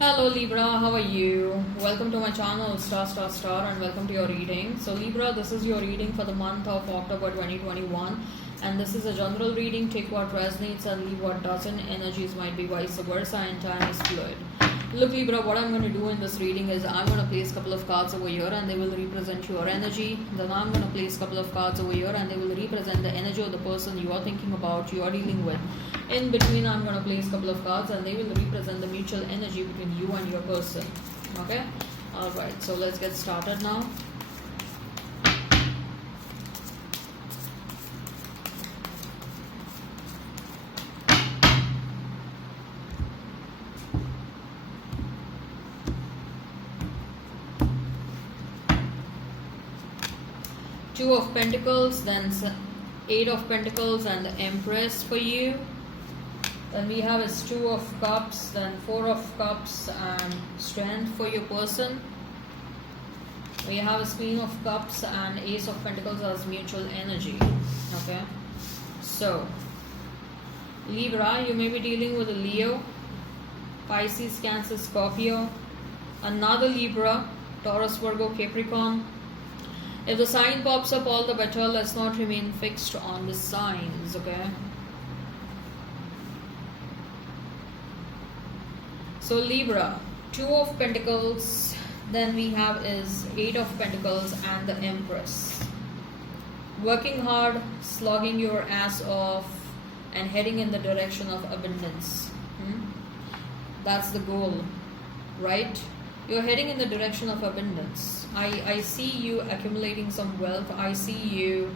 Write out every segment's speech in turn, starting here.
Hello Libra, how are you? Welcome to my channel and welcome to your reading. So Libra, this is your reading for the month of October 2021, and this is a general reading. Take what resonates and leave what doesn't. Energies might be vice versa and time is fluid. Look Libra, what I'm going to do in this reading is I'm going to place a couple of cards over here and they will represent your energy. Then I'm going to place a couple of cards over here and they will represent the energy of the person you are thinking about, you are dealing with. In between, I'm going to place a couple of cards and they will represent the mutual energy between you and your person. Okay? Alright, so let's get started now. Two of Pentacles, then Eight of Pentacles and the Empress for you. Then we have is Two of Cups, then Four of Cups and Strength for your person. We have a Queen of Cups and Ace of Pentacles as mutual energy. Okay, so Libra, you may be dealing with a Leo, Pisces, Cancer, Scorpio, another Libra, Taurus, Virgo, Capricorn. If the sign pops up, all the better. Let's not remain fixed on the signs, okay? So Libra, Two of Pentacles, then we have is Eight of Pentacles and the Empress. Working hard, slogging your ass off and heading in the direction of abundance. That's the goal, right? You're heading in the direction of abundance. I see you accumulating some wealth. I see you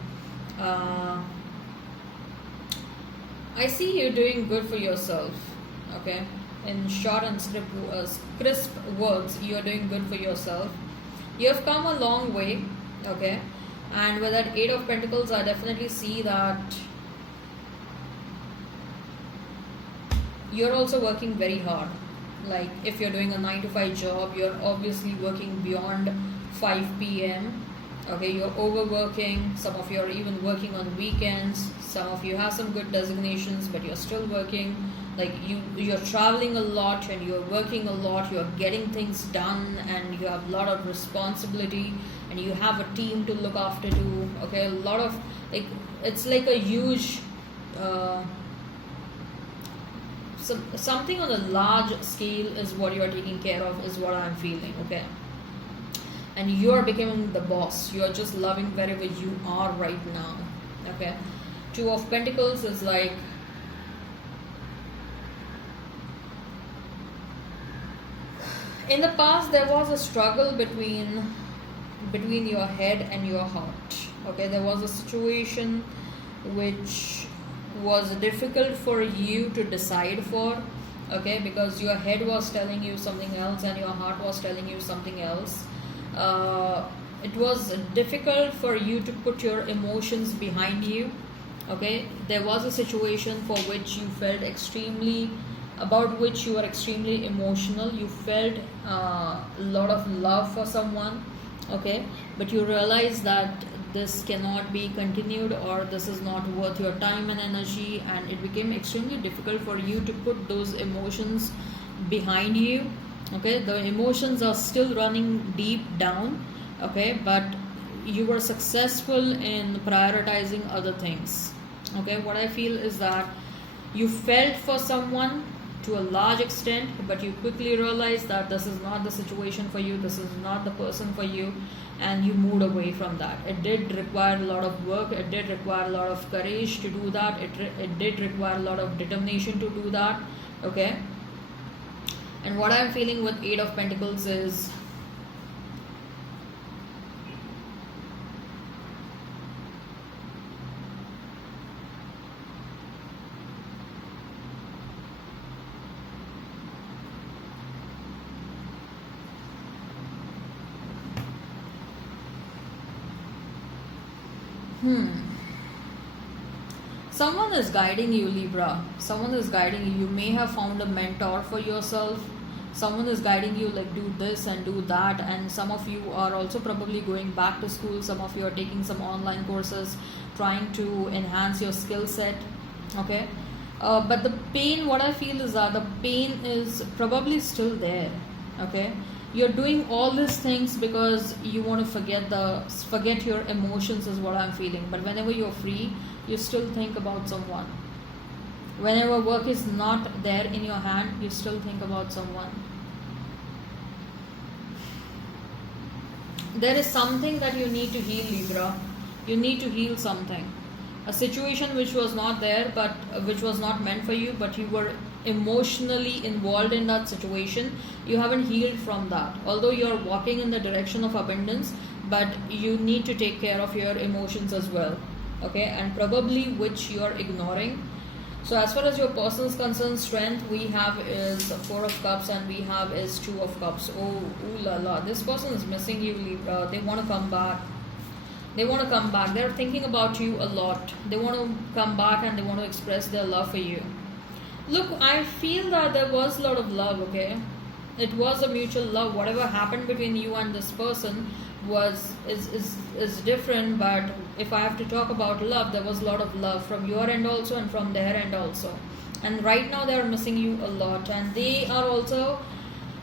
doing good for yourself, okay? In short and crisp words, you are doing good for yourself. You have come a long way, okay? And with that Eight of Pentacles, I definitely see that you're also working very hard. Like if you're doing a 9 to 5 job, you're obviously working beyond 5 p.m. Okay, you're overworking. Some of you are even working on weekends. Some of you have some good designations, but you're still working. Like you're traveling a lot and you're working a lot. You're getting things done and you have a lot of responsibility and you have a team to look after too. Okay, a lot of it's like a huge. Something on a large scale is what you are taking care of, is what I'm feeling, okay? And you are becoming the boss. You are just loving wherever you are right now, okay? Two of Pentacles is like in the past there was a struggle between your head and your heart, okay? There was a situation which was difficult for you to decide for, okay, because your head was telling you something else and your heart was telling you something else. It was difficult for you to put your emotions behind you, okay? There was a situation for which you felt about which you were extremely emotional. You felt a lot of love for someone, okay, but you realized that this cannot be continued or this is not worth your time and energy, and it became extremely difficult for you to put those emotions behind you, okay? The emotions are still running deep down, okay, but you were successful in prioritizing other things, okay? What I feel is that you felt for someone to a large extent, but you quickly realized that this is not the situation for you, this is not the person for you, and you moved away from that. It did require a lot of work, it did require a lot of courage to do that, it did require a lot of determination to do that, okay? And what I'm feeling with Eight of Pentacles is someone is guiding you, Libra. Someone is guiding you. You may have found a mentor for yourself. Someone is guiding you, like do this and do that. And some of you are also probably going back to school. Some of you are taking some online courses, trying to enhance your skill set, okay? But the pain, what I feel is that the pain is probably still there. Okay, you're doing all these things because you want to forget your emotions is what I'm feeling. But whenever you're free, you still think about someone. Whenever work is not there in your hand, you still think about someone. There is something that you need to heal, Libra. You need to heal something. A situation which was not there, but which was not meant for you, but you were emotionally involved in that situation. You haven't healed from that. Although you're walking in the direction of abundance, but you need to take care of your emotions as well. Okay, and probably which you're ignoring. So as far as your person is concerned, strength we have is 4 of cups and we have is 2 of cups. Oh, ooh la la. This person is missing you, Libra. They want to come back. They want to come back. They're thinking about you a lot. They want to come back and they want to express their love for you. Look, I feel that there was a lot of love, okay? It was a mutual love. Whatever happened between you and this person is different, but if I have to talk about love, there was a lot of love from your end also and from their end also. And right now they are missing you a lot, and they are also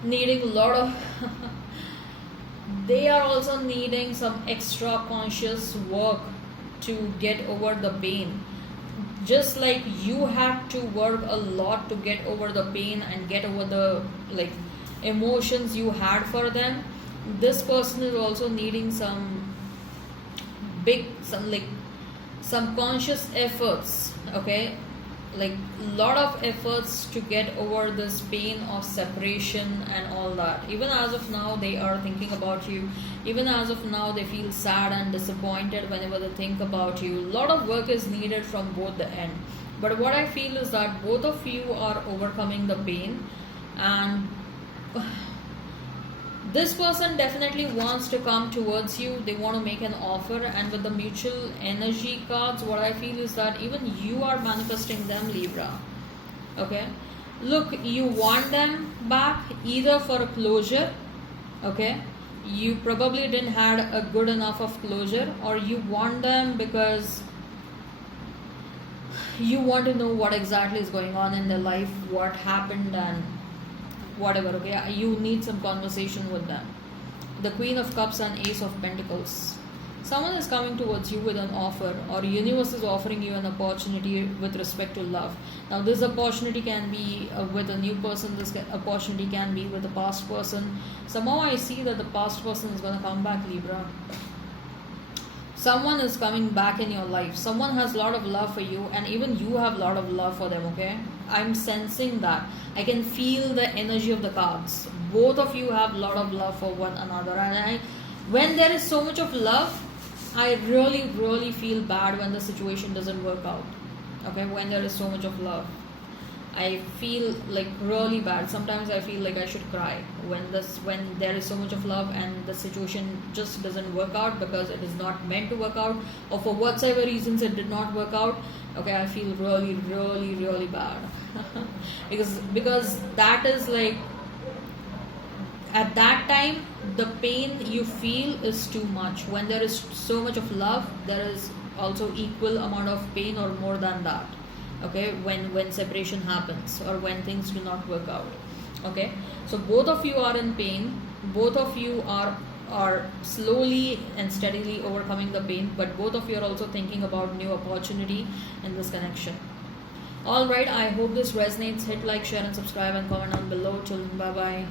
needing a lot of they are also needing some extra conscious work to get over the pain. Just like you had to work a lot to get over the pain and get over the like emotions you had for them, this person is also needing some conscious efforts, okay, like lot of efforts to get over this pain of separation and all that. Even as of now they are thinking about you. Even as of now they feel sad and disappointed whenever they think about you. A lot of work is needed from both the end, but what I feel is that both of you are overcoming the pain, and this person definitely wants to come towards you. They want to make an offer, and with the mutual energy cards, what I feel is that even you are manifesting them, Libra. Okay, look, you want them back either for a closure, okay, you probably didn't had a good enough of closure, or you want them because you want to know what exactly is going on in their life, what happened and whatever. Okay, you need some conversation with them. The Queen of Cups and Ace of Pentacles. Someone is coming towards you with an offer, or universe is offering you an opportunity with respect to love. Now this opportunity can be with a new person. This opportunity can be with a past person. Somehow I see that the past person is going to come back, Libra. Someone is coming back in your life. Someone has a lot of love for you, and even you have a lot of love for them, okay? I'm sensing that. I can feel the energy of the cards. Both of you have a lot of love for one another, and when there is so much of love, I really feel bad when the situation doesn't work out. Okay, when there is so much of love, I feel like really bad. Sometimes I feel like I should cry when there is so much of love and the situation just doesn't work out because it is not meant to work out, or for whatsoever reasons it did not work out. Okay, I feel really bad because that is like, at that time the pain you feel is too much. When there is so much of love, there is also equal amount of pain or more than that. Okay, when separation happens or when things do not work out. Okay, so both of you are in pain. Both of you are slowly and steadily overcoming the pain, but both of you are also thinking about new opportunity in this connection. All right, I hope this resonates. Hit like, share and subscribe and comment down below. Till then, bye bye.